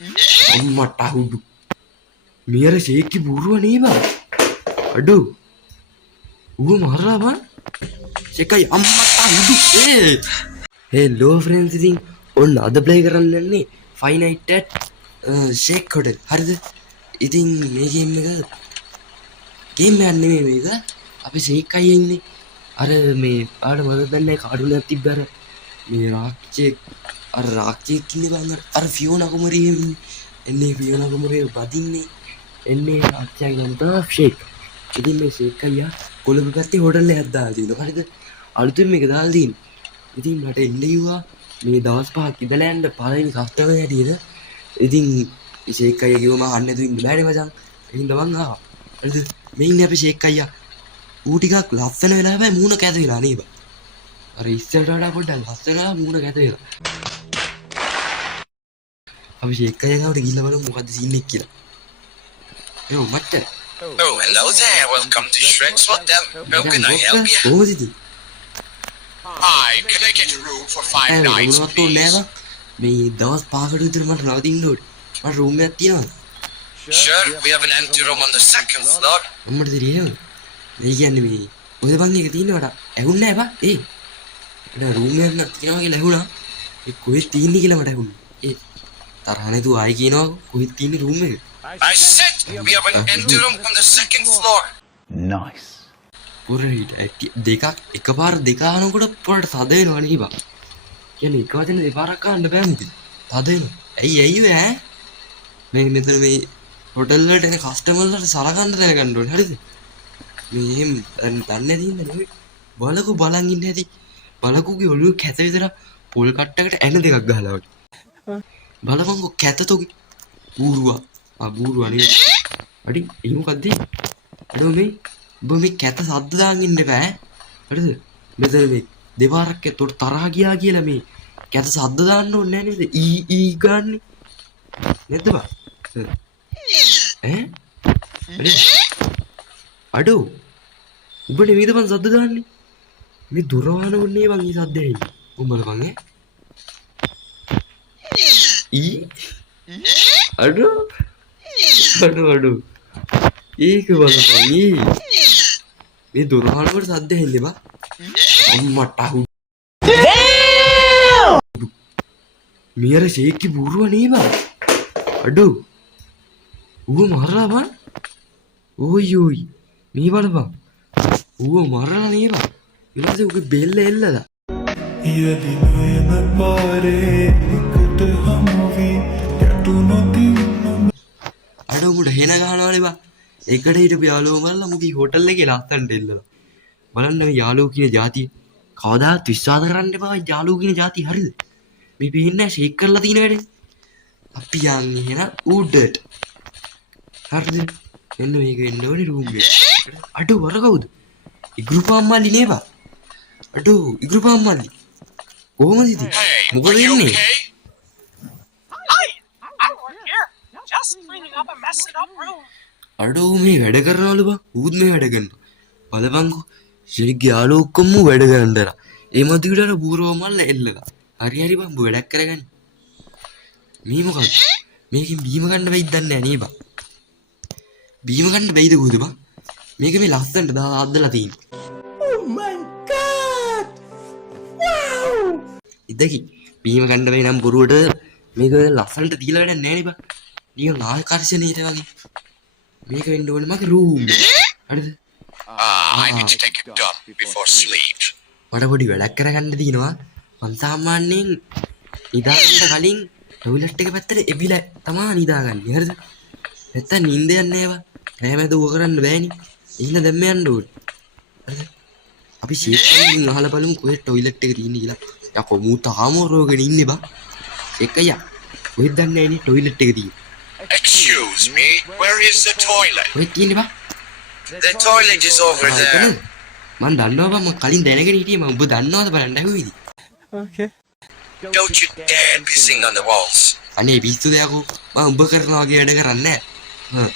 අම්මට අහුඩු මෙයර ෂේක්කි බූරුව නේ බං අඩෝ ඌව මරලා බං ෂේකයි අම්මට අහුඩු හෙලෝ ෆ්‍රෙන්ඩ්ස් ඉතින් ඔන්න අද ප්ලේ කරන්න යන්නේ ෆයිව් නයිට්ස් ඇට් ෂේක් හොටල් හරිද ඉතින් මේ ගේම් එක ගේම් එකක් නෙමෙයි මේක අපි ෂේක් අයියේ ඉන්නේ අර මේ ආඩ මම දන්නේ කාඩුන් එකක් තිබ්බ අර මේ රාක්ෂියෙක් ඉන්නේ බං අර ෆියෝනා කුමරිය එන්නේ ෆියෝනා කුමරිය වදින්නේ එන්නේ රාක්ෂියන් නම් තමයි ෂේක් ඉතින් මේ ෂේක් අයියා කොළඹ පැත්තේ හොටල් එකක් දාලා තියෙනවා හරිද අලුතෙන් මේක දාලා තියෙන්නේ ඉතින් මට එන්න කිව්වා මේ දවස් 5ක් ඉඳලා යන්න පළවෙනි කස්ටමර් හැටියට ඉතින් ෂේක් අයියා කිව්වා මම අන්නේ දුන්න බෑනේ මචං එහෙනම් මං ආවා හරිද මේ ඉන්නේ අපේ ෂේක් අයියා ඌ ටිකක් ලස්සන වෙලා හැබැයි මූණ කැත වෙලා නේද අර ඉස්සරට වඩා පොඩ්ඩක් ලස්සන වෙලා මූණ කැත වෙලා අපි ෂේක් අයියා ගාවට ගිහිල්ලා බලමු මොකද්ද සීන් එක කියලා යෝ මට Oh, hello there. Welcome to Shrek's Hotel. How can I help you? කොහොමද ඉතින් Hi, can I get a room for 5 nights, please? මේ දවස් 5කට විතර මට නවතින්න ඕනේ මට රූම් එකක් තියෙනවද Sure, we have an empty room on the second floor. අම්මට දෙරියම මේ කියන්නේ මේ ඔය බං එක තියෙනවට ඇහුන්නේ නැහැ බා ඒ රූම් එකක් නක් තියෙනවා කියලා ඇහුණා ඒ කොහෙද තියෙන්නේ කියලා මට ඇහුණා ඒ තරහ නැතුව ආයි කියනවා කොහෙද තියෙන්නේ රූම් එක I said we have an empty room on the second floor. Nice. පොරහිට දෙකක් එකපාර දෙක අහනකොට පොරට තද වෙනවා නේ බා කියන්නේ එක වචන දෙපාරක් අහන්න බෑ මුති තද වෙනවා ඇයි ඈ මේ මෙතන මේ හොටල් වලට එන කස්ටමර් වලට සලකන්න දැනගන්න ඕනේ හරිද මේ එහෙම දන්නේ නැතිනම් නෙවෙයි බලකෝ බලන් ඉන්න ඇති බලකෝගේ ඔළුව කැත විතර පොල් කට්ටකට ඇන දෙකක් ගහලා වගේ බලපන්කෝ කැතතෝගේ බූරුවා නේ අඩි ඒ මොකද්ද අඩෝ මේ ඔබ මේ කැත සද්ද දාන් ඉන්න බෑ හරිද මෙතන මේ දෙපාරක් එතකොට තරහ ගියා කියලා මේ කැත සද්ද දාන්න ඕනේ නෑ නේද ඊ ගන්නේ නැද්ද බා ඈ අඩෝ උඹ නෙමෙයිද මං සද්ද දාන්නේ මේ දුරවන උන්නේ මං මේ සද්ද ඇයි උඹල මං ඊ අඩෝ ඒක බලපන් මේ දුරවනකට සද්ද ඇහෙන්නේ බා අම්මට අහු මෙයර ෂේක්කි බූරුව නේ බා අඩෝ ඌව මරලා බං ඕයි මේ බලපන් ඌව මරලා නේ බං ඊළඟට උගේ බෙල්ල එල්ලලා යදින පාරේ එකට හමුවි යටුනොති අඩෝ මුඩ හෙන ගහනවානේ බං එකට හිටපු යාළුවෝ මරලා මුගේ හොටල් එකේ ලස්සනට එල්ලලා බලන්න මේ යාළුවෝ කියන જાතිය කවදාවත් විශ්වාස කරන්න එපා යාළුවෝ කියන જાතිය හරිද මේ පේන්නේ ෂේක් කරලා තියෙන වැඩේ අපි යන්නේ එහෙනම් උඩට හරිද එන්න මේක එන්න ඕනේ රූම් එකට අඩෝ වර කවුද ඉග්‍රුපාම්මල්ලි නේ බා අඩෝ ඉග්‍රුපාම්මල්ලි කොහොමද ඉතින් මොකද වෙන්නේ අඩෝ මේ වැඩ කරනවලු බා ඌත් මේ වැඩ කරනවා බලපන්කෝ ෂේක්ගේ යාළුවෝ ඔක්කොම වැඩ කරන්නදලා ඒ මදිකට අර බූරව මල්ල එල්ලලා හරි බං උඹ වැඩක් කරගන්න මේ මොකක්ද මේකෙන් බීම ගන්න බැයිද දන්නේ නැහැ නේ බං බීම ගන්න බැයිද කොහොමද බං මේක මේ ලස්සනට දාලා අද්දලා තියෙන්නේ oh my god wow ඉදකි බීම ගන්න බැයි නම් බොරුවට මේක ලස්සනට දීලා වැඩක් නැහැ නේ බං නිකන් ආකර්ෂණීයට වගේ මේක වෙන්න ඕනේ මගේ රූම් හරිද I need to take a dump before sleep. මට පොඩි වැඩක් කරගන්න තියෙනවා මං සාමාන්‍යයෙන් නිදාගන්න කලින් ටොයිලට් එක පැත්තට එබිලා තමා නිදාගන්නේ හරිද නැත්තම් නිින්ද යන්නේ ඒවා රෑ මැද ඌව කරන්න බෑනේ එහෙනම් දැම්ම යන්න ඕනේ හරිද අපි ෂේක්ගෙන් අහලා බලමු කොහෙද ටොයිලට් එක තියෙන්නේ කියලා යකෝ මූ තාම රෝගෙන ඉන්නේ බා ෂේක් අයියා කොහෙද දන්නේ නැනේ ටොයිලට් එක තියෙන්නේ Excuse me, where is the toilet? කොහෙද තියෙන්නේ බා The toilet is over there. මං දන්නවා බා මං කලින් දැනගෙන හිටියේ මම ඔබ දන්නවද බලන්න ඇහුවේදී Don't you dare pissing on the walls. අනේ පිස්සුද යකෝ මම උඹ කරනවා වගේ වැඩ කරන්නේ නැහැ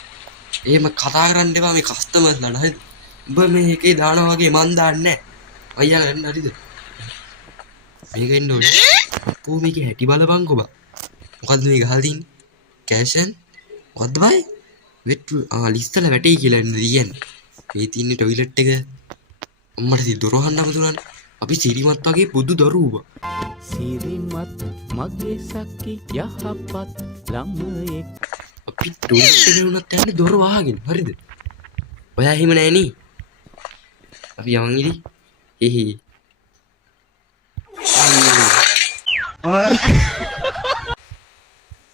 එහෙම කතා කරන්න එපා මේ කස්ටමර්ස්ලාට හරිද උඹ මේකේ දානවා වගේ මන් දාන්නේ නැහැ අයියා ගන්න හරිද මේක එන්න ඕනේ අපෝ මේකේ හැටි බලපන්කෝ බා මොකද්ද මේ ගහලා තින්නේ කෑෂන් මොකද්ද බයි වෙට්ටු ලිස්ටල වැටේ කියලා දියන්නේ මේ තියන්නේ ටොයිලට් එක අම්මට දොර වහන්න අමතුනානේ අපි සිරිමත් වගේ බුදු දරුවා සිරිමත් මගේ සක්කි යහපත් ළමයෙක් අපි ටොයිලට් එකේ වුණත් යන්නේ දොර වහගෙන හරිද ඔයා එහෙම නෑනේ අපි යවන් ඉරි හේ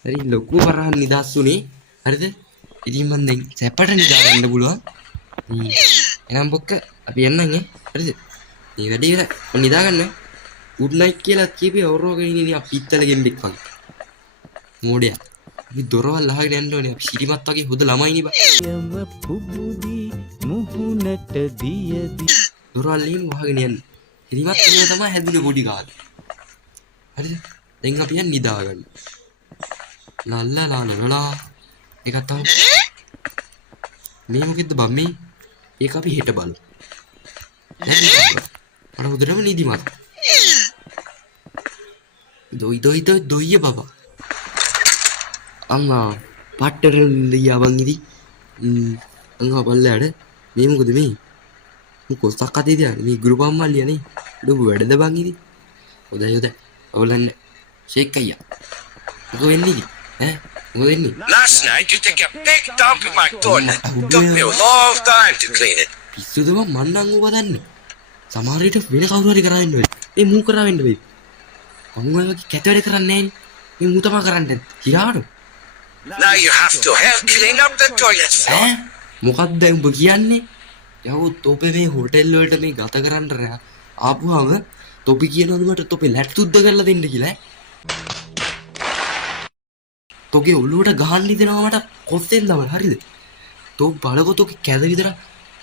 හරි ලොකු වරහන් නිදහස් උනේ හරිද ඉතින් මම දැන් සැපට නිදා ගන්න පුළුවන් එහෙනම් බොක්ක අපි යන්නම් ඈ හරිද මේ වැඩේ ඉවරයි මම නිදා ගන්න ගුඩ් නයිට් කියලා කියපේ අවරෝගෙන ඉන්නේ අපි ඉත්තල ගෙම්බෙක් වගේ මෝඩයා අපි දොරවල් අහගෙන යන්න ඕනේ අපි සිරිමත් වගේ හොද ළමයිනේ බා යම පුබුදි මුහුණට දියදී දොරවල් එහෙම වහගෙන යන්න සිරිමත් කියන තමයි හැදුනේ පොඩි කාලේ හරිද දැන් අපි යන්න නිදා ගන්න ලල්ලා එකක් තමයි මේ මොකෙද්ද බම් මේ ඒක අපි හෙට බලමු මට හොඳටම නිදිමත දොයි බබා අම්මා පට්ටරලියා බං ඉදි අංගා බල්ලෑඩ මේ මොකද මේ කොස්සක් අතේ තියන්නේ මේ ගුරු පම්මල්ලියනේ ඩොබ වැඩද බං ඉදි හොඳයි අවලන්න ෂේක් අයියා මොකද වෙන්නේ ඉදි ඈ මොකද වෙන්නේ Last night you took a big dump in my toilet. Took me a long time to clean it. පිස්සුද බං මන්නම් ඌව දන්නේ සමහර විට වෙන කවුරු හරි කරා වෙන්න වෙයි මේ මූ කරා වෙන්න වෙයි මම ඔය වගේ කැත වැඩ කරන්නේ නෑනේ මේ මූ තමයි කරන්නේ හිරාට Now you have to help clean up the toilet floor. ඈ මොකක්ද උඹ කියන්නේ යව් තොපේ මේ හොටෙල් වලට මේ ගත කරන්න ආපුවාම තොපි කියනවලු මට තොපේ ලැට් සුද්ධ කරලා දෙන්න කියලා තොගේ ඔළුවට ගහන්න දෙනවා මට කොස්සෙන් තමයි හරිද තෝ බලකො තොගේ කැද විතර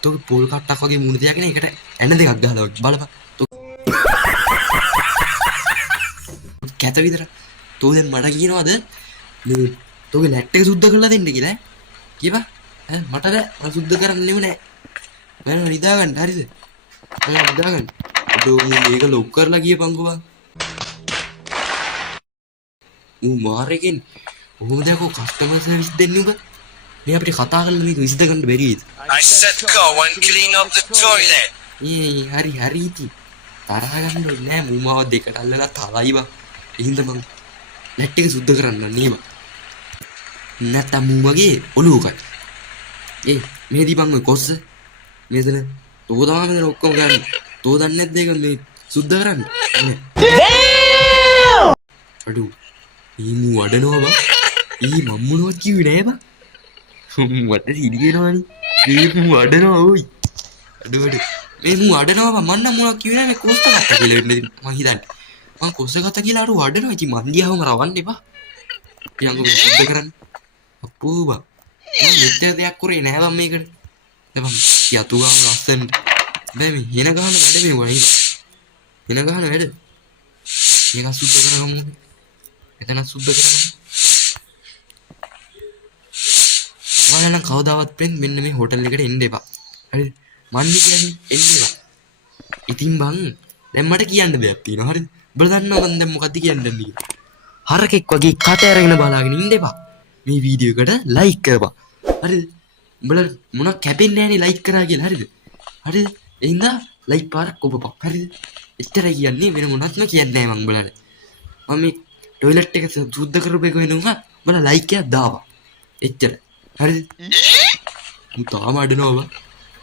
තොගේ පොල් කට්ටක් වගේ මුණ තියාගෙන ඒකට ඇන දෙකක් ගහලා බලපන් කැත විතර තෝ දැන් මට කියනවාද මේ තොගේ ලැට් එක සුද්ධ කරලා දෙන්න කියලා කියපන් ඈ මට බෑ සුද්ධ කරන්නෙම නෑ මම නිදා ගන්න හරිද මම නිදා ගන්න ඩෝ මේක ලොක් කරලා ගියපන්කෝ බං ඌ මාරේකින් කොහොමද යකෝ කස්ටමර් සර්විස් දෙන්නේ උඹ මේ අපිට කතා කරලා මේක විසඳ ගන්න බැරිද I said go and clean up the toilet. හරි ඉතින් තරහ ගන්න ඕනේ නෑ මූමාව දෙකට අල්ලලා තලයි බං එහෙනම් මං ලැට් එක සුද්ධ කරන්න නේම නැත්තම් මූමගේ ඔලුවකයි මේ දීපන් ඔය කොස්ස මේදන තෝ තමයි මෙතන ඔක්කොම ගන්න තෝ දන්නේ නැද්ද ඒක මේ සුද්ධ කරන්න අඩු ඊමු වඩනවා බං ඊ මම්මුණවත් කිව්වේ නෑ බං මට සිඩි කියනවනේ මේ වඩනවා ඕයි අඩු මේ මු වඩනවා බං මන්න මොනවද කිව්වේ නෑ මේ කොස්ස ගත්තා කියලා වෙන්න මං හිතන්නේ මං කොස්ස ගත්තා කියලා අර වඩනවා ඉතින් මන් දිහාවම රවන්න එපා යංගෝ සුද්ධ කරන්න අප්පෝ බං මම මෙච්චර දෙයක් කරේ නෑ බං මේකට දැන් මම යතු ගාම ලස්සන බෑ මේ හින ගහන වැඩ මේ වයි හින ගහන වැඩ මේක සුද්ධ කරගමු එතන සුද්ධ කරගමු ඔයාලා කවදාවත් ප්‍රෙන්ඩ් මෙන්න මේ හෝටල් එකට එන්න එපා හරිද මන්නේ කියන්නේ එන්න එපා ඉතින් බං දැන් මට කියන්න දෙයක් තියෙනවා හරිද ඔබලා දන්නවා මම දැන් මොකද්ද කියන්නේ හරකෙක් වගේ කට ඇරගෙන බලාගෙන ඉන්න එපා මේ වීඩියෝ එකට ලයික් කරපන් හරිද උඹලා මොනක් කැපෙන්නේ නැහනේ ලයික් කරා කියලා හරිද හරිද එහෙනම් ලයික් පාරක් ඔබපන් හරිද එච්චරයි කියන්නේ වෙන මොනවත්ම කියන්නේ නැහැ මම උඹලාට මම මේ ටොයිලට් එක සුද්ධ කරපු එක වෙනුවා උඹලා ලයික් එකක් දාපන් එච්චර හරිද මු තාම අඩනවා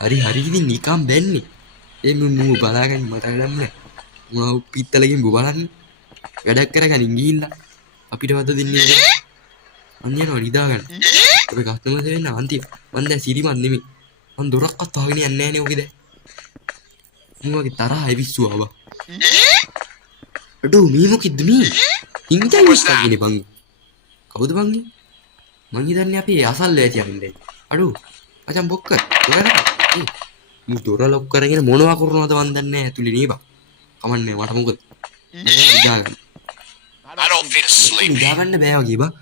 හරි ඉතින් නිකම් බැන්නේ ඒ මු බලාගෙන මට ගන්න මොනවා පිත්තලකින් බලන්න වැඩක් කරගනින් ගිහිල්ලා අපිට වද දෙන්නේ අන්න යනවා නිදා ගන්න අපි කස්ටමර් වෙන්න අන්තිම මන් දැන් සිරිමත් නෙමෙයි මන් දොරක්වත් වහගෙන යන්නේ නැහැ නේ ඔකේ දැන් මම වගේ තරහ ඇවිස්සුවා බා අඩෝ මේ මොකෙද්ද මේ ඉන්ටර්වියුස් කරන්නේ බං කවුද බං මං හිතන්නේ අපි අසල්ල ඇති අරින්නේ අඩෝ අචන් බොක්ක දොරට මු දොර ලොක් කරගෙන මොනවා කරනවද මන් දන්නේ නැහැ ඇතුලේ නේ බා කමන්නේ මට මොකද නිදා ගන්න I don't feel sleepy. නිදා ගන්න බෑ වගේ බා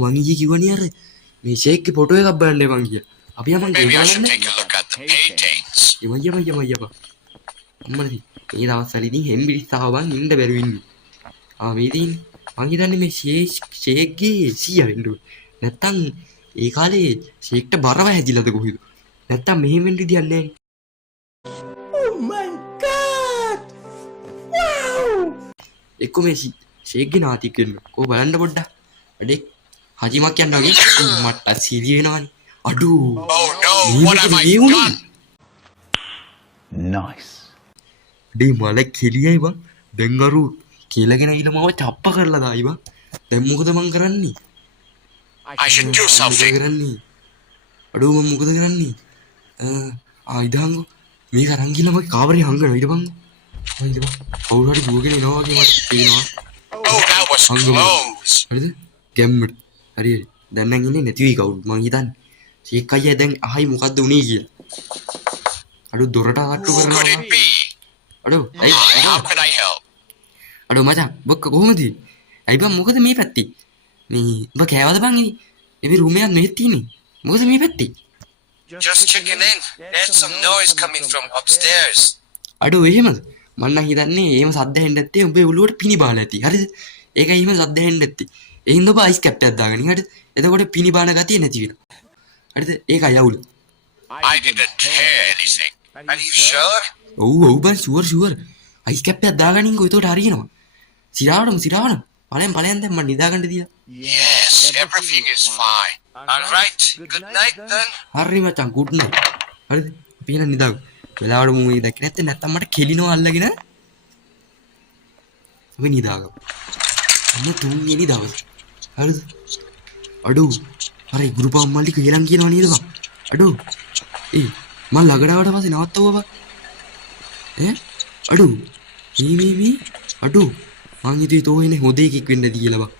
මං ඊයේ කිව්වනේ අර මේ ෂේක් ගේ ෆොටෝ එකක් බලන්න එපන් කිය. අපි යමන් Maybe I should ගන්න. take a look at the paintings. යම. අම්මලි මේ දවස්වලදී හෙම්බිරිස්සාව බං ඉන්න බැරුව ඉන්නේ. මේ දින් මං හිතන්නේ මේ ෂේක් ගේ 100 වෙන්න ඕනේ. නැත්තම් ඒ කාලේ ෂේක්ට බරව හැදිලාද කොහෙද? නැත්තම් මෙහෙම වෙන්න විදියක් නැහැ. එක්ක මේ ෂේක්ගේ නාතික වෙන්න. කො බලන්න පොඩ්ඩක්. අඩේ හජිමක් කියන්න වගේ මට සිරි වෙනවනේ. අඩෝ. Oh no, what have I done? Day මල කෙලියයි බං. දැන් අරු කියලාගෙන ඊළ මාව චප්ප කරලා දායි බං. දැන් මොකද මං කරන්නේ? I should do මොකද something. කරන්නේ? අඩෝ මම මොකද කරන්නේ? ඉදාංගෝ මේක අරන් ගිහලා මගේ කාමරේ හංගනවා ඊට බං. ඊට බං. කවුරු හරි දුවගෙන එනවා වගේ මට පේනවා. Oh, that was close. හරිද? ගැම්මට. හරි හරි. දැන් නම් ඉන්නේ නැති වෙයි කවුරුත් මං හිතන්නේ. ෂේක් අයියා දැන් අහයි මොකද්ද උනේ කියලා. අඩෝ දොරට අට්ටු Who could it කරනවා. be? අඩෝ Hi, how can I help? අඩෝ මචං බොක්ක කොහොමද? ඇයි බං මොකද මේ පැත්තේ? මේ උඹ කෑවද බං ඉතින්? එමේ රූම් එකක් මෙහෙත් තියෙන්නේ. මොකද මේ පැත්තේ? Just checking in. There's some noise coming from upstairs. අඩෝ එහෙමද? මං නම් හිතන්නේ එහෙම සද්ද හෙන්න ඇත්තේ උඹේ ඔළුවට පිනි බාලා ඇති. හරිද? ඒකයි එහෙම සද්ද හෙන්න ඇත්තේ. ඒ හින්දා ඔබ අයිස් කැප් එකක් දාගනි. හරිද? එතකොට පිනි බාන ගතිය නැති වෙනවා. හරිද? ඒකයි අවුල. I didn't hear anything. Are you sure? ඔව් බං ෂුවර්. අයිස් කැප් එකක් දාගනින්කෝ එතකොට හරියනවා. සිරාවටම. ඵලයන් දැන් මං නිදාගන්න දිලා. Yes, everything is fine. All right. Good night then. හරි මචං ගුඩ් නයිට්. හරිද? අපි එහෙනම් නිදාගමු. වෙලාවට මූ මේක දැක්කේ නැත්නම් මට කෙලිනවා අල්ලගෙන. අපි නිදාගමු. අන්න තුන්වෙනි දවස්. හරිද? අඩෝ. අර ගුරුප අම්මල්ලි කියලා කියනවා නේද බං? අඩෝ. මම ළඟට ආවට පස්සේ නවත්තවුවා බං. අඩෝ. මේ අඩෝ. මං හිතුවේ තෝ එනේ හොදේ එකෙක් වෙන්න කියලා බං.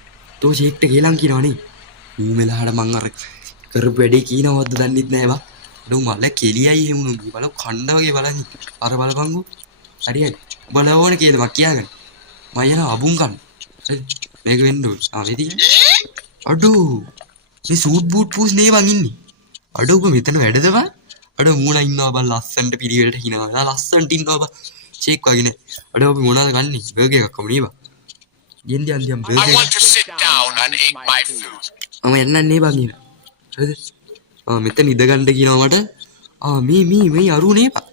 තෝ ෂේක්ට කියලා කියනවා නේ. ඌ මෙලහට මං අර කරපු වැඩේ කියනවද දන්නෙත් නෑ බං. අඩෝ මල්ල කෙලියයි එහෙම නුඹ බලව කණ්ඩ වගේ බලන්න. අර බලපංගෝ. හරි. බලවෝන කියලා මං කියාගන්න. මම යන අබුන් කන්න. හරි. මේක වෙන්න ඕන. මෙදී. අඩෝ. මේ සූට් බූට් පූස් නේ මං ඉන්නේ. අඩෝ ඔබ මෙතන වැඩද බං? අඩෝ මූණ ඉන්නවා බං ලස්සනට පිළිවෙලට හිනවා. ලස්සනට ඉන්නවා බං. ෂේක් වගේ නේ. අඩෝ අපි මොනවද ගන්නෙ? බර්ගර් එකක් කමු නේ බං. ගෙන්දියන් burger. I want to sit down and eat my food. මම යන්නන්නේ බං කියන. හරිද? මෙතන ඉඳගන්න කියනවා මට. මේ අරුනේ බං.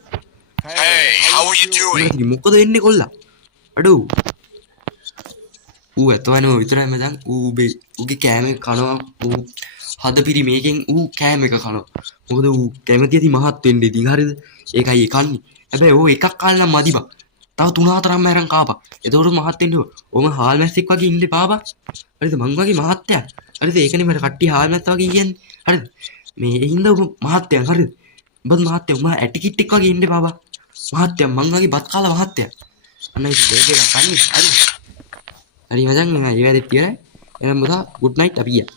Hey, how are you doing? මොකද වෙන්නේ කොල්ලා? අඩෝ. ඌ ඇතවනෝ විතරයි මචං. ඌගේ කෑම කනවා. ඌ හදපිරි මේකෙන් ඌ කෑම එක කනවා. මොකද ඌ කැමති ඇති මහත් වෙන්න ඉතින් හරිද? ඒකයි ඒ කන්නේ. හැබැයි ඕ එකක් කාලා නම් මදි බං. තව 3-4ක් මෑරන් කාපන්. එතකොට මහත් වෙන්න ඕන. ඕම හාල් මැස්සෙක් වගේ ඉන්න පාපා. හරිද? මං වගේ මහත්තයා. හරිද? ඒකනේ මට කට්ටිය හාල් මැස්ස වගේ කියන්නේ. හරිද? මේ ඒ හින්දා ඔබ මහත්තයා හරිද? ඔබත් මහත්තයා උඹ ඇටි කිට්ටෙක් වගේ ඉන්න පාපා. මහත්තයා මං වගේ බත් කාලා මහත්තයා. අන්න ඒක බේබ් එකක් කන්නේ. හරි. හරි මචං මම ඒ වැඩේ තියලා. එහෙනම් බතා good night අපි ගියා.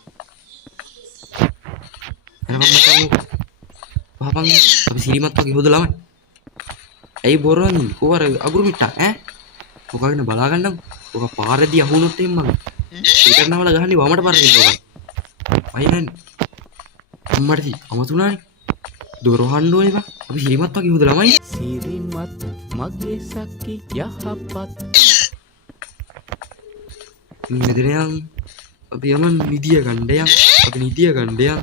එහෙනම් මචං වහපන් අපි සිරිමත් වගේ හොදලා ළමයි. ඇයි බොරවන්නේ? කොහොර අගුරු මිට්ටා ඈ? මොකගෙන බලා ගන්නකො. ඔක පාරදී අහුනොත් එම්ම මම. ඒකට නවල ගහන්නේ වමට පාරේ ඉන්න ඔක. අයිනන්නේ. අම්මටදී අමතුණානේ. දොර වහන්න ඕනේ බං. අපි හිරිමත් වගේ හොද ළමයි. සිරිමත් මගේ සකි යහපත් මෙදෙනියන් අපි යමන් නිදිය ගන්න යම්. අපි නිදිය ගන්න යම්.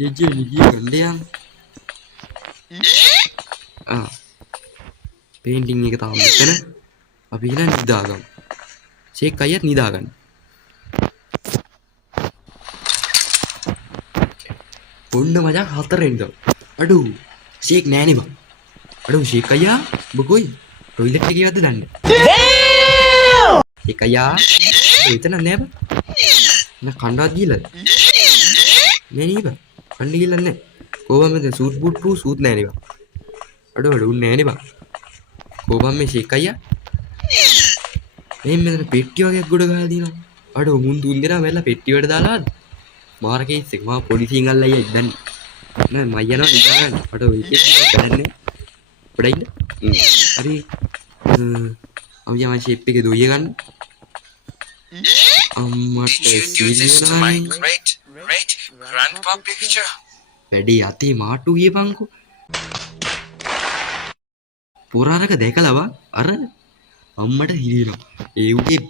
යෙජේ නිදිය ගන්න යම්. පේන්ටිං එක තාම මෙතන. අපි ඉන්න නිදාගමු. ෂේක් අයියත් නිදාගන්න. ඔන්න මචං 4 වෙනිදා. අඩෝ ෂේක් නෑනේ බං. අඩෝ ෂේක් අයියා ඔබ කොයි? ටොයිලට් එකේ යද්ද දන්නේ? ෂේක් අයියා එතන නෑ බං. නා කණ්ඩාත් ගිහලාද? නෑ නේ බං. කණ්ඩ ගිහලා නෑ. කොහොමද සූට් බූට් පූ සූට් නෑනේ බං. අඩෝ උන් නෑනේ බං. කොහොම මේ ෂේක් අයියා? මෙතන පෙට්ටිය වගේ ගොඩ ගහලා දිනවා. අඩෝ මුන් තුන් දෙනා මෙල්ල පෙට්ටිය වලට දාලාද? මාර කේස් එක මම පොලිසියෙන් අල්ලලා අයියා ඉදන්නේ. නෑ මම යනවා නිදාගන්න. අඩෝ ඒකේ බලන්නේ. පොඩයිද? හරි. අපි යම ෂේප් එකේ දොයිය ගන්න. අම්මට Did you do this to my great grandpa picture? වැඩි යතේ මාට්ටු ගියපන්කෝ. පුරාරක දැකලා බං අර අම්මට හිරිනවා. ඒ උගේ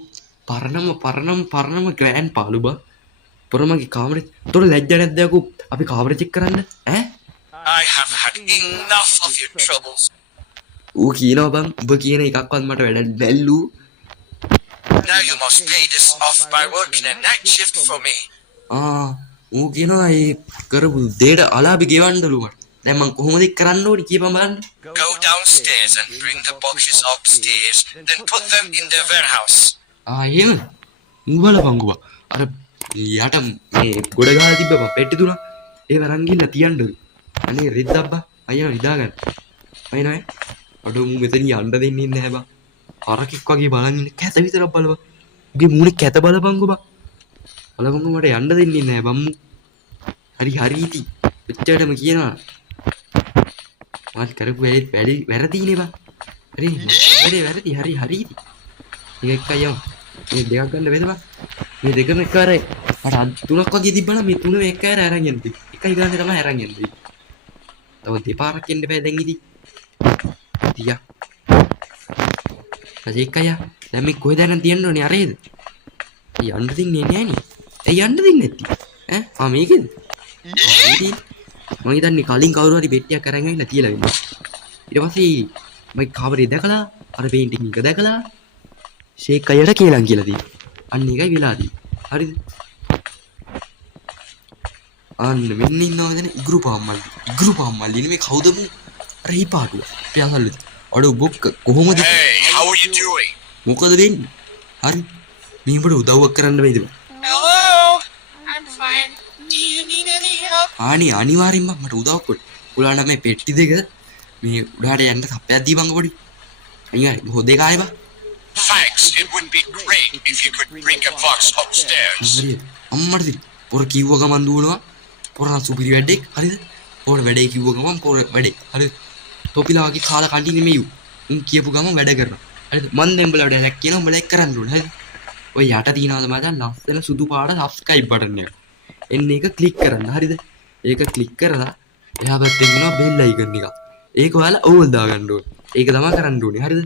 පරණම ග්‍රෑන්ඩ් පාලු බං. පොරමගේ කාමරේ තොර ලැජ්ජ නැද්ද යකෝ අපි කාමරේ චෙක් කරන්න ඈ I have had enough of your troubles. ඌ කියනවා බං ඔබ කියන එකක්වත් මට වැඩ බැල්ලු Now you must pay this off by working a night shift for me. ඌ කියනවා ඒ කරපු දෙයට අලාභි ගෙවන්නලු මට දැන් මං කොහොමද ඒක කරන්න ඕනි කියපන් බලන්න Go downstairs and bring the boxes upstairs, then put them in the warehouse. එහෙම ඌ බලපන් ගුවා අර යට මේ ගොඩ ගහලා තිබ්බ පෙට්ටි තුන ඒ වරන් ගින්න තියන්නලු අනේ රිද්දබ්බා අයියා නිදාගන්න අයිනෝ අඩෝ මූ මෙතන යන්න දෙන්නේ නැහැ බා හරකෙක් වගේ බලන් ඉන්න කැත විතරක් බලපන් උගේ මූණේ කැත බලපන්කෝ බා බලපන්කෝ මට යන්න දෙන්නේ නැහැ බම්මු හරි ඉති එච්චරටම කියනවා මාත් කරපු වැඩි වැරදිනේ බා හරි වැඩේ වැරදි හරි ඉති මේක අයියෝ මේ දෙකක් ගන්න වේද බා මේ දෙකම එකවරයි මට තුනක් වගේ තිබ්බනම් මේ තුනම එකවර අරන් යන්නේ එකයි ගන්න තමයි අරන් යන්නේ තව දෙපාරක් එන්න බෑ දැන් ඉතින් තියා අජේකයා දැන් මේ කොහෙද යන්න තියන්න ඕනේ අරේද යන්න දෙන්නේ නෑනේ ඒ යන්න දෙන්නේ නැති ඈ මේකෙද මම හිතන්නේ කලින් කවුරු හරි පෙට්ටියක් අරන් ඇවිල්ලා තියලා වෙනවා ඊට පස්සේ මම කාමරේ දැකලා අර පේන්ටින් එක දැකලා ෂේක් අයියට කියලා තියෙනවා අන්න ඒකයි වෙලා තියෙන්නේ හරිද අන්න මෙන්න ඉන්නවා දැන් ඉගුරු පාම්මල්ලි නෙමෙයි කවුද මු අර හිපාටුව පියාසල්ලු අඩෝ බොක්ක කොහොමද Hey, how are you doing? මොකද වෙන්නේ හරි මේ උඹට උදව්වක් කරන්න වෙයිද Hello, I'm fine. Do you need any help? අනිවාර්යෙන්ම මට උදව්වක් කරන්න උලාට මේ පෙට්ටි දෙක මේ උඩට යන්න සප්පයක් දීපන් පොඩි අයියා හොදේ කායි බා Thanks. It would be great if you could bring a box upstairs. අම්මට පොර කිව්ව ගමන් දුවනවා පොර සුපිරි වැඩෙක් හරිද පොර වැඩේ කිව්ව ගමන් පොර වැඩේ හරිද තොපිලා වගේ කාලා කණ්ඩි නෙමෙයි උන් කියපු ගමන් වැඩ කරනවා හරිද මන් දැන් උඹලට එකක් කියනවා උඹලා එක් කරන්න ඕනේ හරිද ඔය යට තියනවාද මචං ලස්සන සුදු පාට subscribe button එක එන්න එක ක්ලික් කරන්න හරිද ඒක ක්ලික් කරලා එහා පැත්තේ ඉන්නවා bell icon එක ඒක ඔයාලා ඕල් දාගන්න ඕනේ ඒක තමයි කරන්න ඕනේ හරිද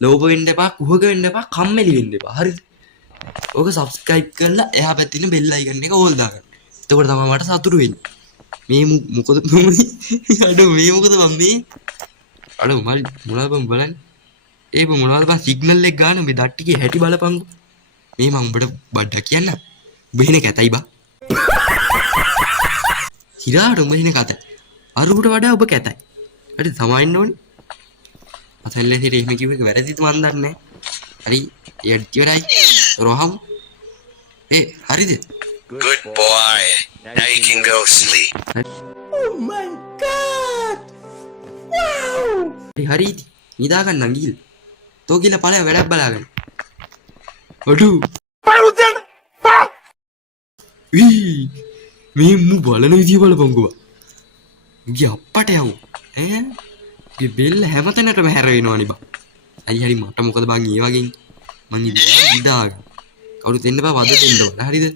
ලෝභ වෙන්න එපා කුහක වෙන්න එපා කම්මැලි වෙන්න එපා හරිද ඕක subscribe කරලා එහා පැත්තේ ඉන්න bell icon එක ඕල් දාගන්න එතකොට තමයි මට සතුටු වෙන්නේ මේ මොකද අඩෝ මේ මොකද මම මේ අඩෝ මල් මොනවද බං බලන්න ඒ මොනවද බං සිග්නල් එක ගන්න මේ දට්ටිකේ හැටි බලපංගෝ මේ මම උඹට බඩක් කියන්න උඹ එන කැතයි බා හිරාට උඹ එන කත අරුකට වඩා ඔබ කැතයි හරි සමාවෙන්න ඕනේ අතල්ලේ හිර එහෙම කිව්ව එක වැරදිද මන් දන්නේ හරි යටි වෙරයි රෝහම් හරිද Good boy. Now you can go sleep. හරි නිදා ගන්න ගිහින් තෝ කියලා ඵලයක් වැඩක් බලාගන්න අඩු මේ මු බලන විදිය බලපංගුව ගිය අප්පට යමු ගේ බෙල්ල හැමතැනටම හැර වෙනවනේ බං අයි හරි මට මොකද බං ඒ වගේ මං නිදාගන්න කවුරුත් එන්න බා වද දෙන්න ඕන හරිද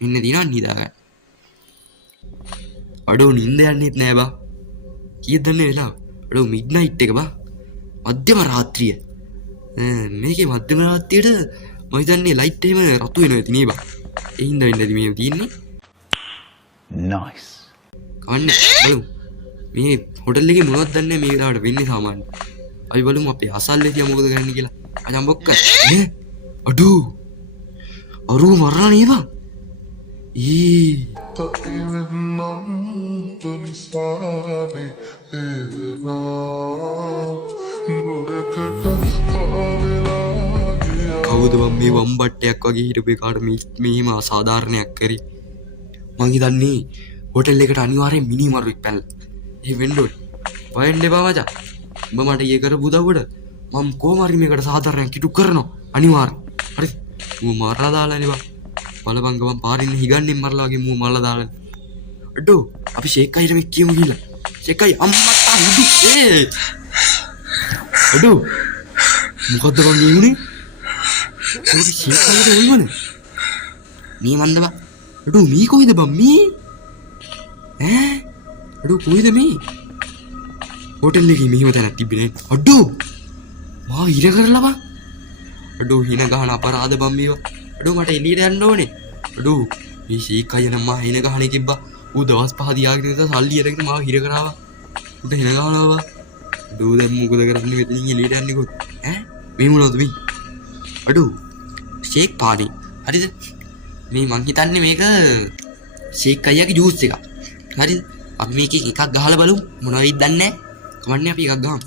මෙන්න දිනා නිදාගන්න අඩෝ නිින්ද යන්නෙත් නෑ බා කීයද දන්නේ වෙලාව අඩෝ මිඩ්නයිට් එක බා මධ්‍යම රාත්‍රිය මේකේ මධ්‍යම රාත්‍රියට මම හිතන්නේ ලයිට් එහෙම රතු වෙනවා ඉතින් නේ බා ඒ හින්දා වෙන්නද මේ තියෙන්නේ nice කන්නේ බලමු මේ හොටල් එකේ මොනවද දන්නේ මේ වෙලාවට වෙන්නේ සාමාන්‍ය අපි බලමු අපේ අසල්ලේ මොකද කරන්නේ කියලා අජම් බොක්ක අඩෝ අරු මරලා නේ බා කවුද මේ වම්බට්ටයක් වගේ හිටපු එකාට මෙහෙම අසාධාරණයක් කරේ මං හිතන්නේ හොටල් එකට අනිවාර්යෙන් මිනිමරුවෙක් පැනලා ඒ වෙන්න ඕනේ වයින් දෙපා මචං උඹ මට ඊයේ කරපු උදව්වට මම කොහොම හරි මේකට සාධාරණයක් කිටු කරනවා අනිවාර්යෙන් හරි මම මරලා දාලානේ බා බලපං ගමන් පාරින් හිගන්නෙන් මරලා වගේ මූ මල්ලා දාලා අඩෝ අපි ෂේක් අයිට මේ කියමු ගිහලා ෂේක් අයි අම්මා උඩු අඩෝ මොකද්ද බං මේ උනේ ෂේක් අයිට ඔයමනේ මේ මන්ද බා අඩෝ මේ කොයිද බං මේ අඩෝ කොයිද මේ හොටල් එකේ මෙහෙම තැනක් තිබ්බේ නෑ අඩෝ මා ඉර කරලා බං අඩෝ හින ගහන අපරාධ බම් මේවා අඩෝ මට එළියට යන්න ඕනේ අඩෝ මේ ෂේක් අයියා නම් මා හින ගහන්නේ කිව්වා. ඌ දවස් 5 තියාගෙන ඉඳලා සල්ලි අරගෙන මාව හිර කරාවා. උට හින ගහනවා. අඩෝ දැන් මොකද කරන්නේ මෙතනින් එළියට යන්නේ කොත්? ඈ මේ මොනවද මේ? අඩෝ ෂේක් පානි. හරිද? මේ මං හිතන්නේ මේක ෂේක් අයියාගේ ජූස් එක. හරිද? අපි මේකෙන් එකක් ගහලා බලමු. මොනවද වෙයිද දන්නේ නැහැ. කමන්නේ අපි එකක් ගහමු.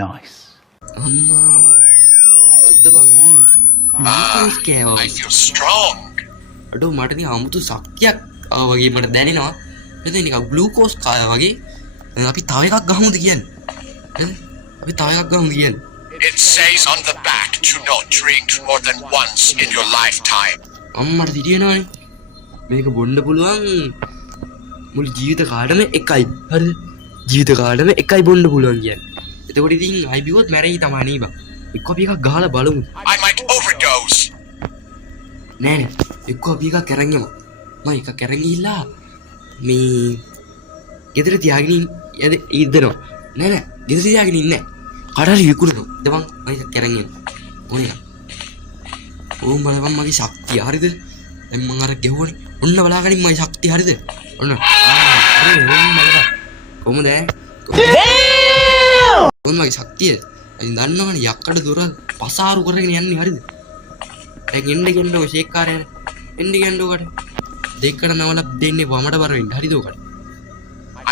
Nice. අම්මා අද බං මේ කෑවා. I feel strong. අඩෝ මට නිකන් 아무තු ශක්තියක් ආවා වගේ මට දැනෙනවා. එතන නිකන් ග්ලූකෝස් කායා වගේ. අපි තව එකක් ගහමුද කියන්නේ? අපි තව එකක් ගහමු කියන්නේ. It says on the back to not drink more than once in your lifetime. අම්මට දිරියනවානේ. මේක බොන්න පුළුවන් මුළු ජීවිත කාලෙම එකයි. හරිද? ජීවිත කාලෙම එකයි බොන්න පුළුවන් කියන්නේ. එතකොට ඉතින් අයි බිව්වොත් මැරෙයි තමයි නේ බං. එක්ක අපි එකක් ගහලා බලමු. I might overdose. නෑ නෑ. එක්ක අපි එකක් අරන් යමු. මම එකක් අරන් ගිහිල්ලා මේ ගෙදර තියාගෙන ඉඳනවා. නෑ නෑ. ගෙදර තියාගෙන ඉන්නේ නෑ. කඩරි විකුණනවා. දැන් මම එකක් අරන් යනවා. ඕනේ. ඕම් බලපන් මගේ ශක්තිය හරිද? දැන් මම අර ගෙවුවනේ. ඔන්න බලාගනින් මගේ ශක්තිය හරිද? ඔන්න. හරි ඕම් බලපන්. කොහමද? ඔන්න මගේ ශක්තිය. අයින් දන්නවනේ යක්කඩ දොර පසාරු කරගෙන යන්නේ හරිද? දැන් එන්න ඔය ෂේක් කාර්යය. එන්න ඔකට. දෙකට නවල දෙන්නේ වමඩ බර වෙන්න හරිද ඔකට?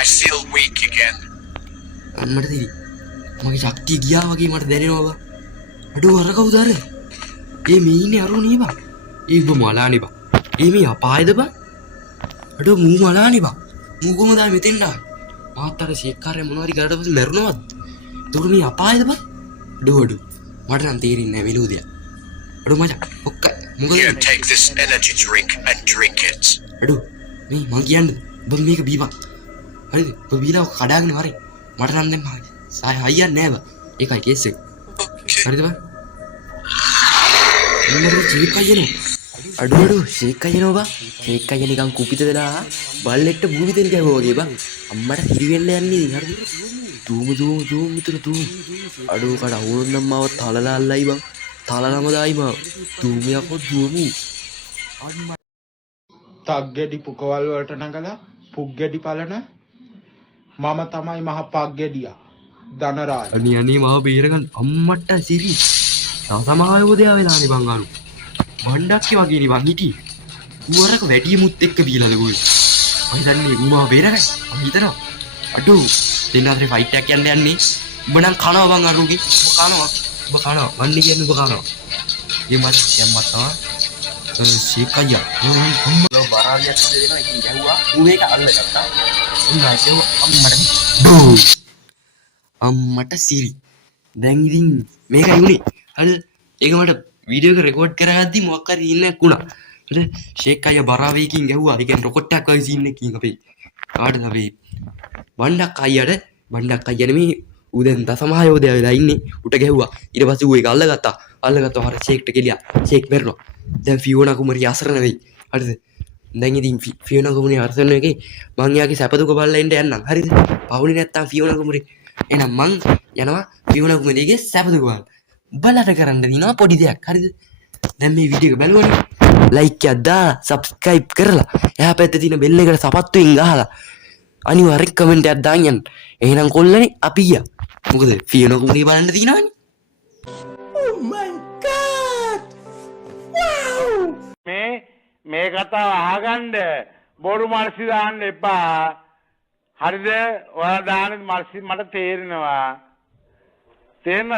I feel weak again. අම්මට දෙවි. මගේ ශක්තිය ගියා වගේ මට දැනෙනවා. අඩෝ අර කවුද අර? මේ ඉන්නේ අරුණේ බා. ඒ ඔබ මලානේ බා. මේ අපායද බා? අඩෝ මූ මලානේ බා. මූ කොහමද මෙතෙන්ට ආවේ? මාත් අර ෂේක් කාර්යය මොනවාරි කරලා පස්සේ මැරුණාද? දුර මේ අපායද බා? ඩෝඩු. මට නම් තේරෙන්නේ නැහැ මෙලෝදියා. අඩෝ මචං ඔක්ක මොකද? Here, take this energy drink and drink it. අඩෝ මේ මං කියන්නේ ඔබ මේක බීපන්. හරිද? ඔබ බීලා කඩාගෙන හරි. මට නම් දැන් සාය හයියන්නේ නැහැ බා. ඒකයි කේස් එක. හරිද බා? මොනවද ෂේක් අයියනෝ? අඩෝ ෂේක් අයියනෝ බා. ෂේක් අයියා නිකන් කුපිත වෙලා බල්ලෙක්ට භූමි තෙල් ගැහුවා වගේ බා. අම්මට හිරි වෙන්න යන්නේ ඉතින් හරිද? දූම විතර දූම. අඩෝ කඩ අවුරුන්නම් මාව තලලා අල්ලයි බං. තලලම දායි මාව. දූමයක්ව දූමු. තග්ගෙඩි පුකවල් වලට නගලා පුග්ගෙඩි පලන මම තමයි මහ පග්ගෙඩියා ධනරාජ. අනේ මාව බේරගන්න අම්මට සිරි. සමායෝදයා වෙලානේ බං අරු. බණ්ඩක්කේ වගේ නේ බං හිටියේ. ඌ අරක වැඩි මුත් එක්ක බීලාද ගෝල්. මම හිතන්නේ ඌ මාව බේරගන්න. මම හිතනවා. අඩෝ දෙන්න අතරේ ෆයිට් එකක් යන්න යන්නේ. උඹ නම් කනවා බං අරුගේ. ඔබ කනවා. වන්නේ කියන්නේ ඔබ කනවා. මේ මට යම්මත් තමයි. ෂේක් අයියා. අම්මලා බරාලියක් දෙනවා ඉතින් ගැහුවා. ඌ මේක අල්ලගත්තා. උන් ආයෙත් අම්මට අම්මට සිරි. දැන් ඉතින් මේකයි උනේ. හරිද? ඒක මට වීඩියෝ එක රෙකෝඩ් කරගද්දි මොකක් හරි සීන් එකක් වුණා. හරිද? ෂේක් අයියා බරාවියකින් ගැහුවා. ඒ කියන්නේ රොකට් එකක් වගේ සීන් එකකින් අපේ. කාටද අපි බණ්ඩක් අයියා නෙමෙයි ඌ දැන් දසමහයෝදයා වෙලා ඉන්නේ. උට ගැහුවා. ඊට පස්සේ ඌ ඒක අල්ලගත්තා හර ෂේක්ට කෙලියා. ෂේක් මැරුණා. දැන් ෆියෝනා කුමරිය අසරණ වෙයි. හරිද? දැන් ඉතින් ෆියෝනා කුමරිය අසරණ එකේ මං යාගේ සැපදුක බලලා ඉන්න යන්නම්. හරිද? පවුනේ නැත්තම් ෆියෝනා කුමරිය. එහෙනම් මං යනවා ෆියෝනා කුමරියගේ සැපදුක බලන්න. බලන්න කරන්න දිනවා පොඩි දෙයක්. හරිද? දැන් මේ වීඩියෝ එක බලුවනේ. ලයික් එකක් දාලා සබ්ස්ක්‍රයිබ් කරලා එහා පැත්තේ තියෙන බෙල් එකට සපත්තුවෙන් ගහලා අනිවාර්යෙන් කමෙන්ට් එකක් දාන්න යන්න. එහෙනම් කොල්ලනේ අපි ගියා. මොකද ෆියෝනා කුමරිය බලන්න තියෙනවනේ. මේ කතාව අහගන්න බොරු මර්සි දාන්න එපා. හරිද? ඔයාලා දාන මර්සි මට තේරෙනවා. තේරෙනවද?